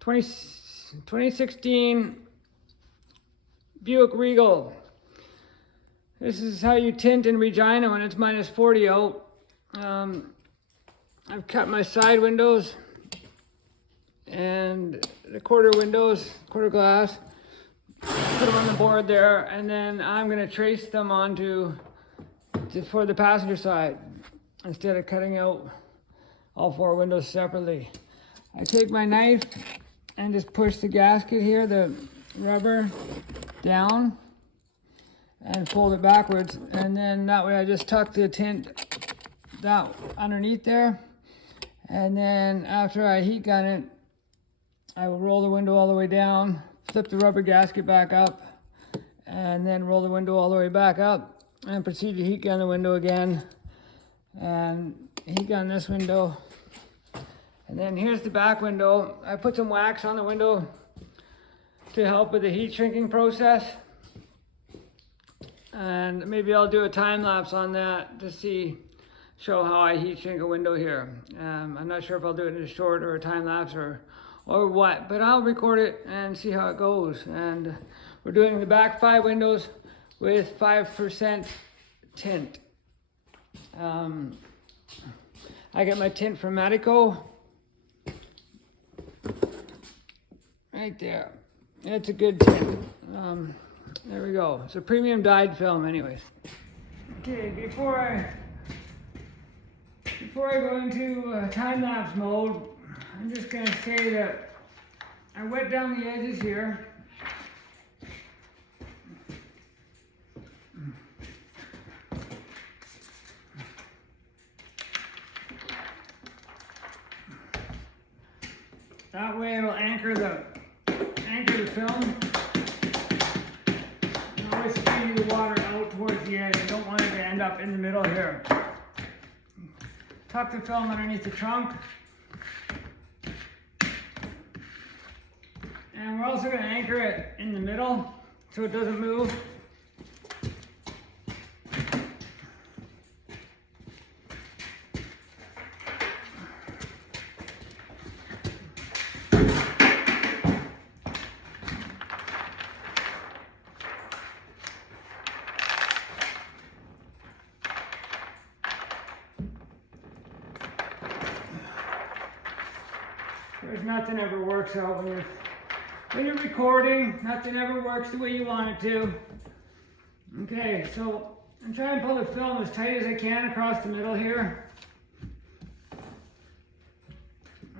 2016 Buick Regal. This is how you tint in Regina when it's minus 40 out. I've cut my side windows and the quarter windows, quarter glass. Put them on the board there, and then I'm going to trace them onto for the passenger side instead of cutting out all four windows separately. I take my knife and just push the gasket here, the rubber, down and fold it backwards, and then that way I just tuck the tint down underneath there, and then after I heat gun it, I will roll the window all the way down, flip the rubber gasket back up, and then roll the window all the way back up, and proceed to heat gun the window again, and heat gun this window. And then here's the back window. I put some wax on the window to help with the heat shrinking process. And maybe I'll do a time lapse on that to show how I heat shrink a window here. I'm not sure if I'll do it in a short or a time lapse or what, but I'll record it and see how it goes. And we're doing the back 5 windows with 5% tint. I get my tint from Matico. Right there. It's a good tint. There we go. It's a premium dyed film anyways. Okay, before I go into time-lapse mode, I'm just going to say that I wet down the edges here. That way it'll anchor the film. And always feed the water out towards the edge. You don't want it to end up in the middle here. Tuck the film underneath the trunk. And we're also going to anchor it in the middle so it doesn't move. There's nothing ever works out when you're recording. Nothing ever works the way you want it to. Okay, so I'm trying to pull the film as tight as I can across the middle here.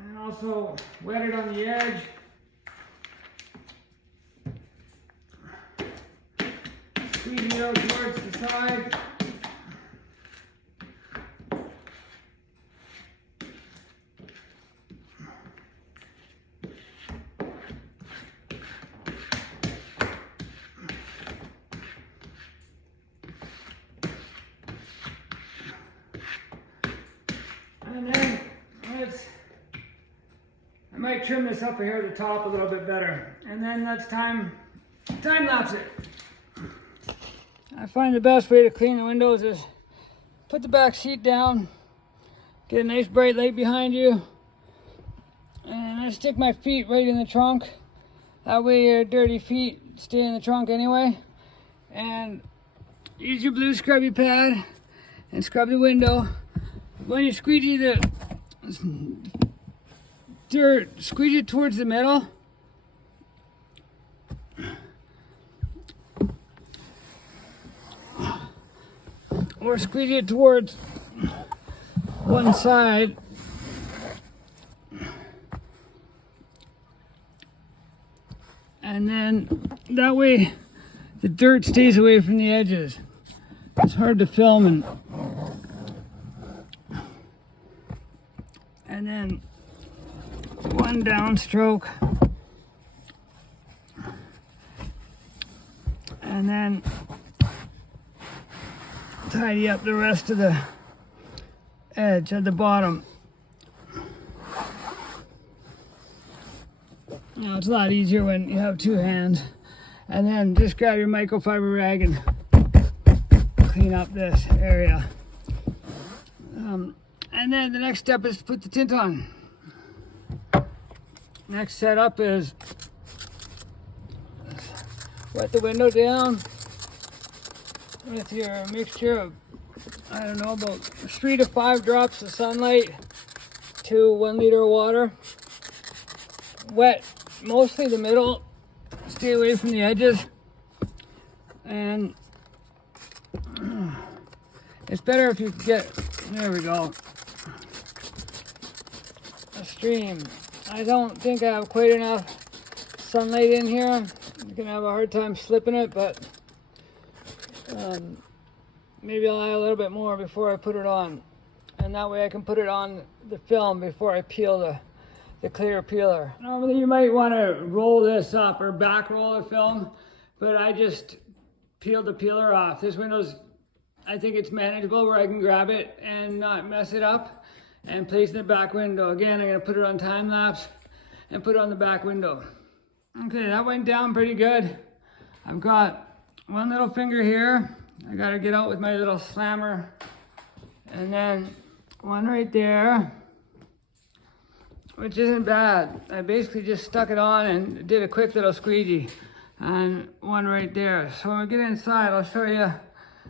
And also wet it on the edge. Squeeze it out towards the side. And then I might trim this up here at the top a little bit better. And then let's time lapse it. I find the best way to clean the windows is put the back seat down, get a nice bright light behind you, and I stick my feet right in the trunk. That way your dirty feet stay in the trunk anyway. And use your blue scrubby pad and scrub the window. When you squeegee the dirt, squeeze it towards the middle. Or squeeze it towards one side. And then that way the dirt stays away from the edges. It's hard to film and then one downstroke, and then tidy up the rest of the edge at the bottom. Now it's a lot easier when you have two hands. And then just grab your microfiber rag and clean up this area. And then the next step is to put the tint on. Next setup is wet the window down with your mixture of, I don't know, about 3 to 5 drops of sunlight to 1 liter of water. Wet mostly the middle, stay away from the edges, and it's better if you get, there we go, a stream. I don't think I have quite enough sunlight in here. I'm gonna have a hard time slipping it, but maybe I'll add a little bit more before I put it on, and that way I can put it on the film before I peel the clear peeler. Normally you might want to roll this up or back roll the film, but I just peeled the peeler off. This window's, I think it's manageable where I can grab it and not mess it up and place it in the back window. Again, I'm gonna put it on time lapse and put it on the back window. Okay, that went down pretty good. I've got one little finger here. I gotta get out with my little slammer, and then one right there, which isn't bad. I basically just stuck it on and did a quick little squeegee, and one right there. So when we get inside, I'll show you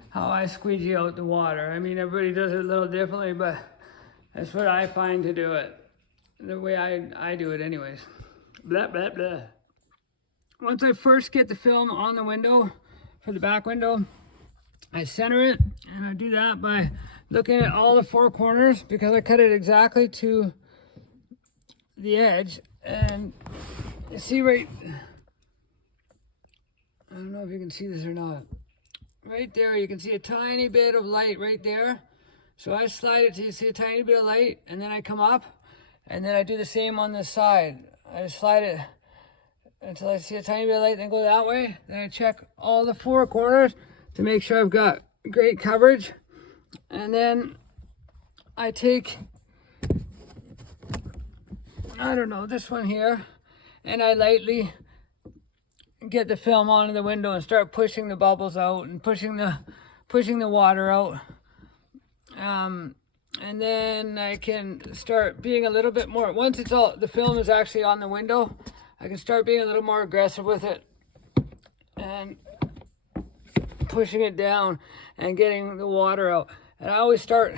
how I squeegee out the water. I mean, everybody does it a little differently, but that's what I find to do it. The way I do it anyways. Blah, blah, blah. Once I first get the film on the window, for the back window, I center it, and I do that by looking at all the 4 corners, because I cut it exactly to the edge. And you see right, I don't know if you can see this or not, right there you can see a tiny bit of light right there. So I slide it till you see a tiny bit of light, and then I come up, and then I do the same on this side. I just slide it until I see a tiny bit of light, then go that way. Then I check all the 4 corners to make sure I've got great coverage. And then I take, I don't know, this one here, and I lightly get the film onto the window and start pushing the bubbles out and pushing the water out. And then I can start being a little bit more, once it's all, the film is actually on the window, I can start being a little more aggressive with it and pushing it down and getting the water out. And I always start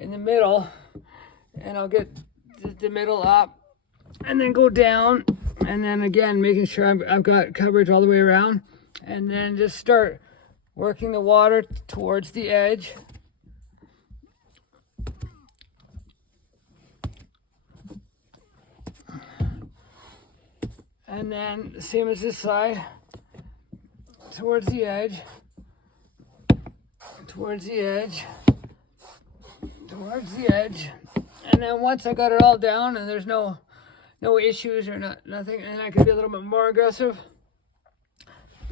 in the middle, and I'll get the middle up and then go down, and then again making sure I've got coverage all the way around, and then just start working the water towards the edge. And then same as this side, towards the edge, towards the edge, towards the edge. And then once I got it all down and there's no issues or nothing, and I can be a little bit more aggressive,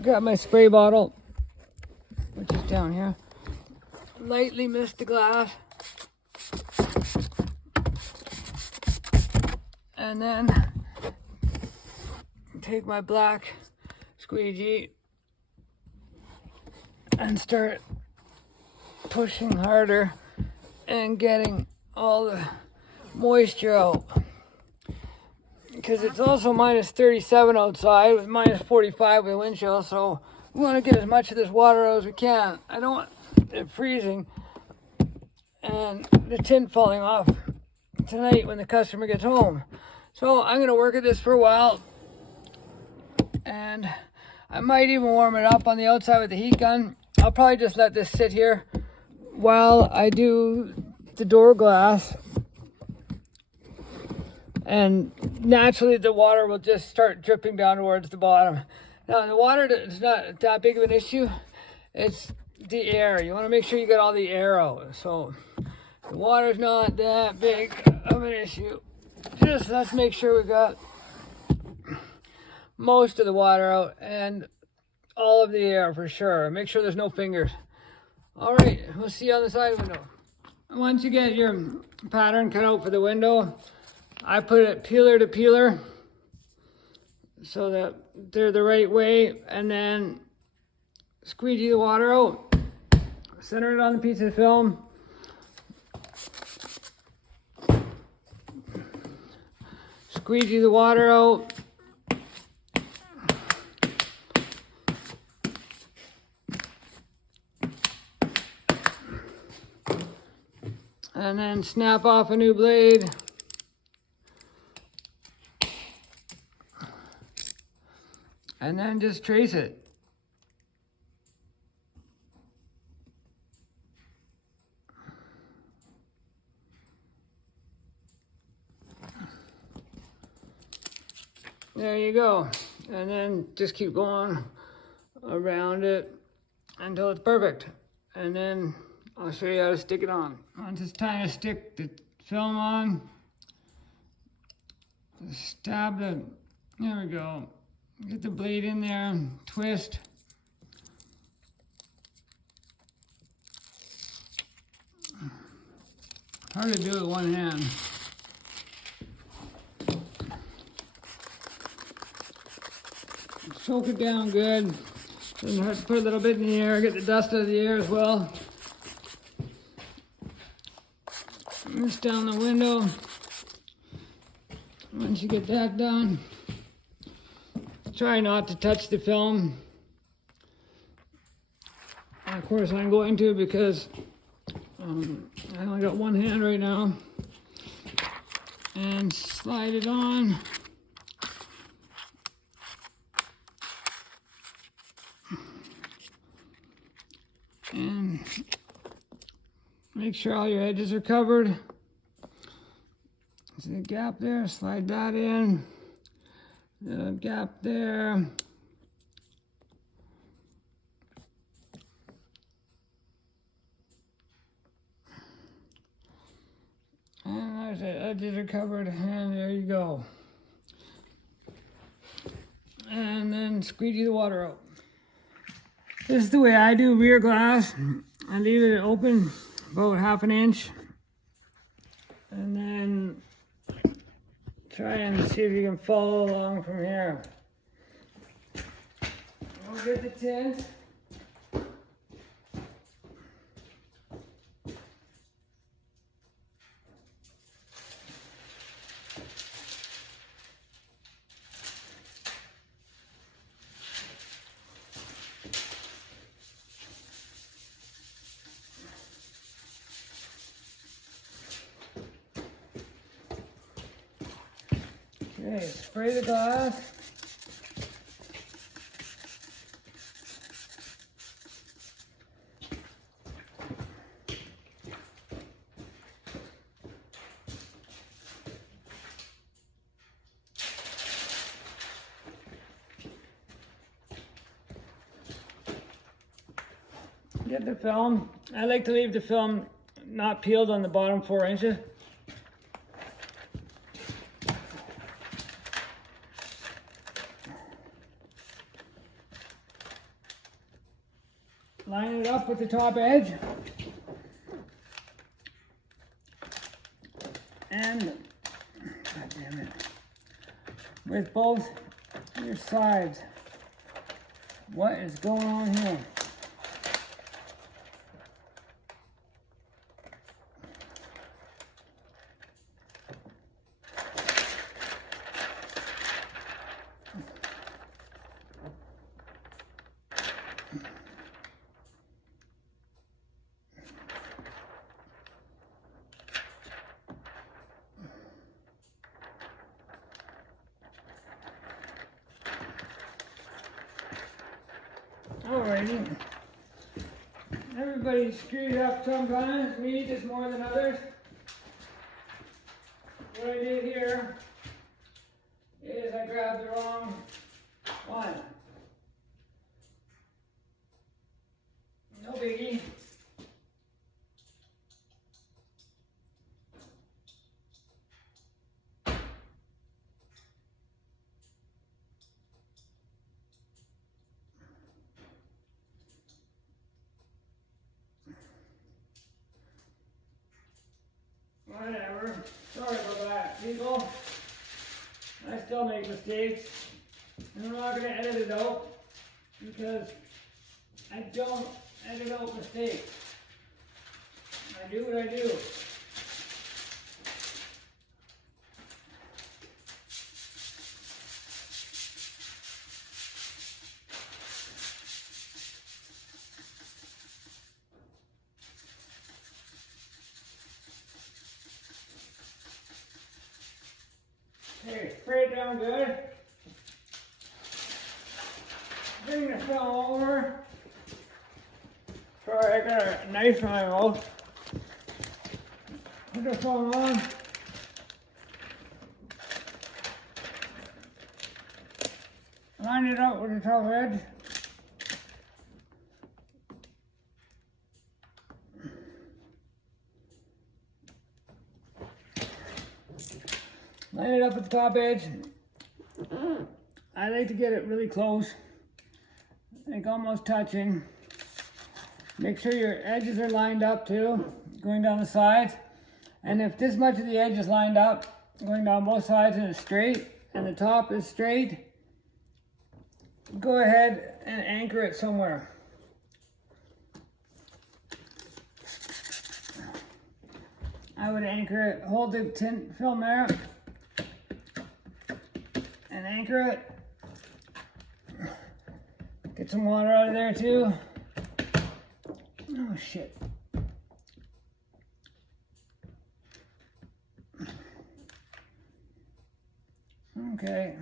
grab my spray bottle, which is down here, lightly mist the glass, and then take my black squeegee and start pushing harder and getting all the moisture out, because it's also minus 37 outside with minus 45 with the wind chill, so we want to get as much of this water out as we can. I don't want it freezing and the tint falling off tonight when the customer gets home. So I'm going to work at this for a while, and I might even warm it up on the outside with the heat gun. I'll probably just let this sit here while I do the door glass, and naturally the water will just start dripping down towards the bottom. Now the water is not that big of an issue, it's the air. You want to make sure you get all the air out. So the water's not that big of an issue. Just let's make sure we got most of the water out and all of the air for sure. Make sure there's no fingers. All right, we'll see you on the side window. Once you get your pattern cut out for the window, I put it peeler to peeler so that they're the right way, and then squeegee the water out, center it on the piece of film, squeegee the water out. And then snap off a new blade. And then just trace it. There you go. And then just keep going around it until it's perfect. And then I'll show you how to stick it on. Once it's time to stick the film on, just stab the, there we go. Get the blade in there, twist. Hard to do it with one hand. Soak it down good. Then you have to put a little bit in the air, get the dust out of the air as well. This down the window. Once you get that done, try not to touch the film. And of course I'm going to because I only got one hand right now. And slide it on. And make sure all your edges are covered. See the gap there, slide that in. The gap there. And there's the edges are covered, and there you go. And then squeegee the water out. This is the way I do rear glass. I leave it open about 1/2 inch. And then try and see if you can follow along from here. We'll get the tint. Okay, spray the glass. Get the film. I like to leave the film not peeled on the bottom 4 inches. Line it up with the top edge. And, God damn it, with both your sides. What is going on here? Alrighty. Everybody screwed up sometimes. Me just more than others. What I did here is I grabbed the wrong one. No biggie. Whatever. Sorry about that, people. I still make mistakes. And I'm not going to edit it out because I don't edit out mistakes. I do what I do. Okay, spray it down good. Bring the film over. Sorry, I got a knife in my mouth. Put the film on. Line it up with the top edge. Line it up at the top edge. I like to get it really close, like almost touching. Make sure your edges are lined up too, going down the sides. And if this much of the edge is lined up, going down both sides and it's straight, and the top is straight, go ahead and anchor it somewhere. I would anchor it, hold the tint film there, and anchor it. Get some water out of there too. Oh shit. Okay.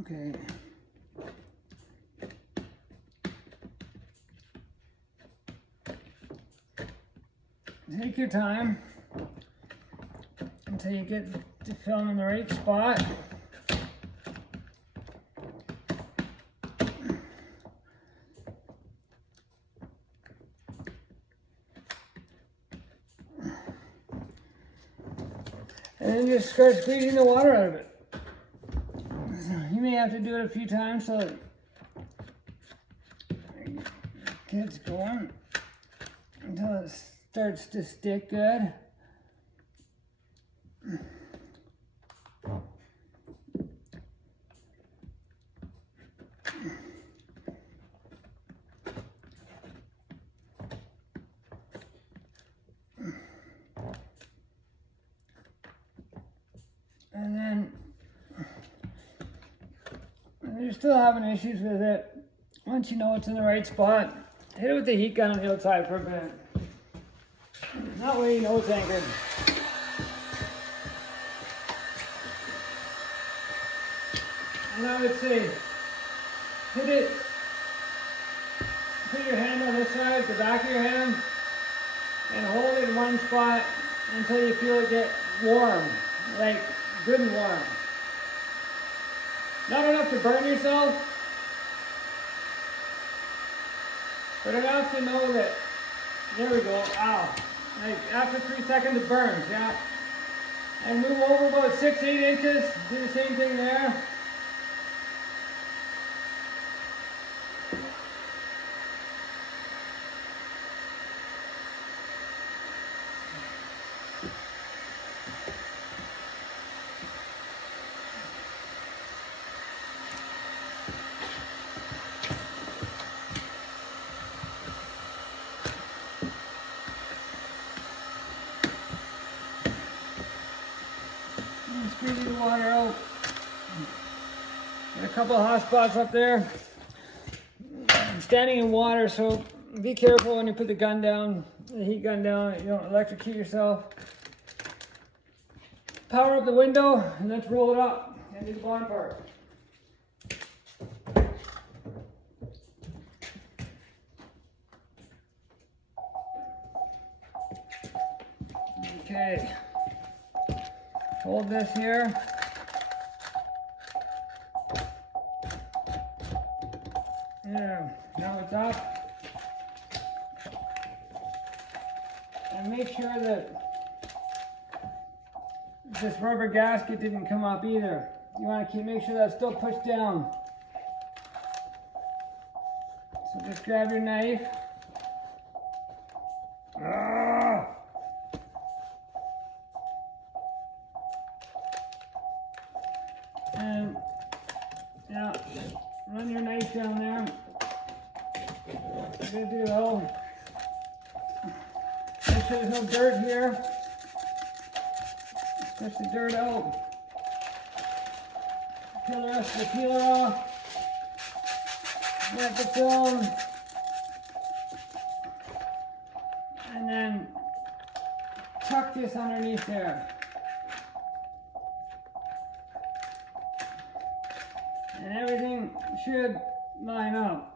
Okay. Take your time until you get the film in the right spot. And then just start squeezing the water out of it. You may have to do it a few times so it gets going until it starts to stick good. And then if you're still having issues with it, once you know it's in the right spot, hit it with the heat gun on the outside for a bit. That way you know it's anchored. And I would say, hit it, put your hand on this side, the back of your hand, and hold it in one spot until you feel it get warm, like good and warm. Not enough to burn yourself, but enough to know that, there we go, ow. Like after 3 seconds it burns, yeah. And move over about 6-8 inches, do the same thing there. Squeeze the water out. Got a couple of hot spots up there. I'm standing in water, so be careful when you put the gun down, the heat gun down, you don't electrocute yourself. Power up the window and let's roll it up and do the bottom part. Okay. Hold this here. There, now it's up. And make sure that this rubber gasket didn't come up either. You want to make sure that's still pushed down. So just grab your knife. run your knife down there. Good to go. Make sure there's no dirt here. Push the dirt out. Peel the rest of the peeler off. Get the film. And then tuck this underneath there. And everything should line up.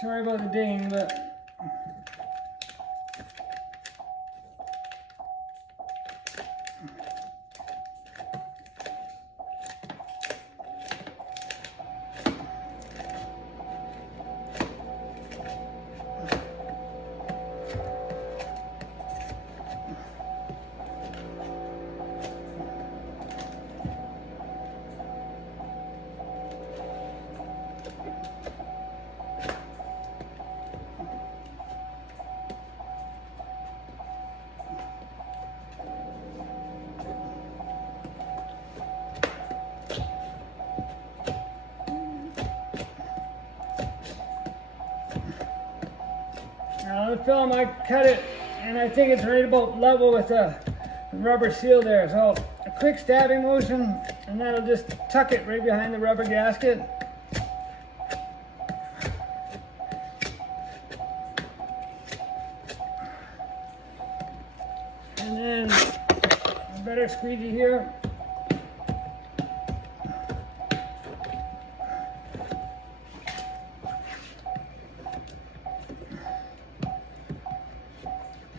Sorry about the ding, but now the film, I cut it, and I think it's right about level with the rubber seal there. So a quick stabbing motion, and that'll just tuck it right behind the rubber gasket. And then a better squeegee here.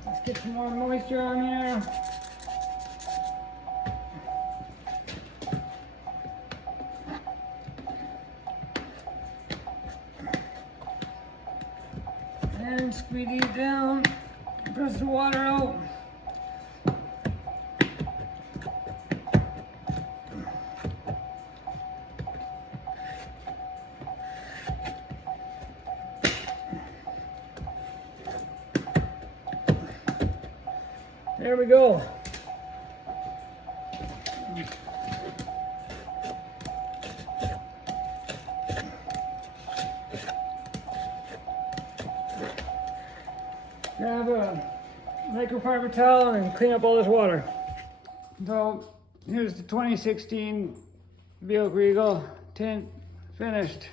Let's get some more moisture on here. And squeegee it down. Press the water out. There we go. Grab a microfiber towel and clean up all this water. So here's the 2016 Buick Regal tint finished.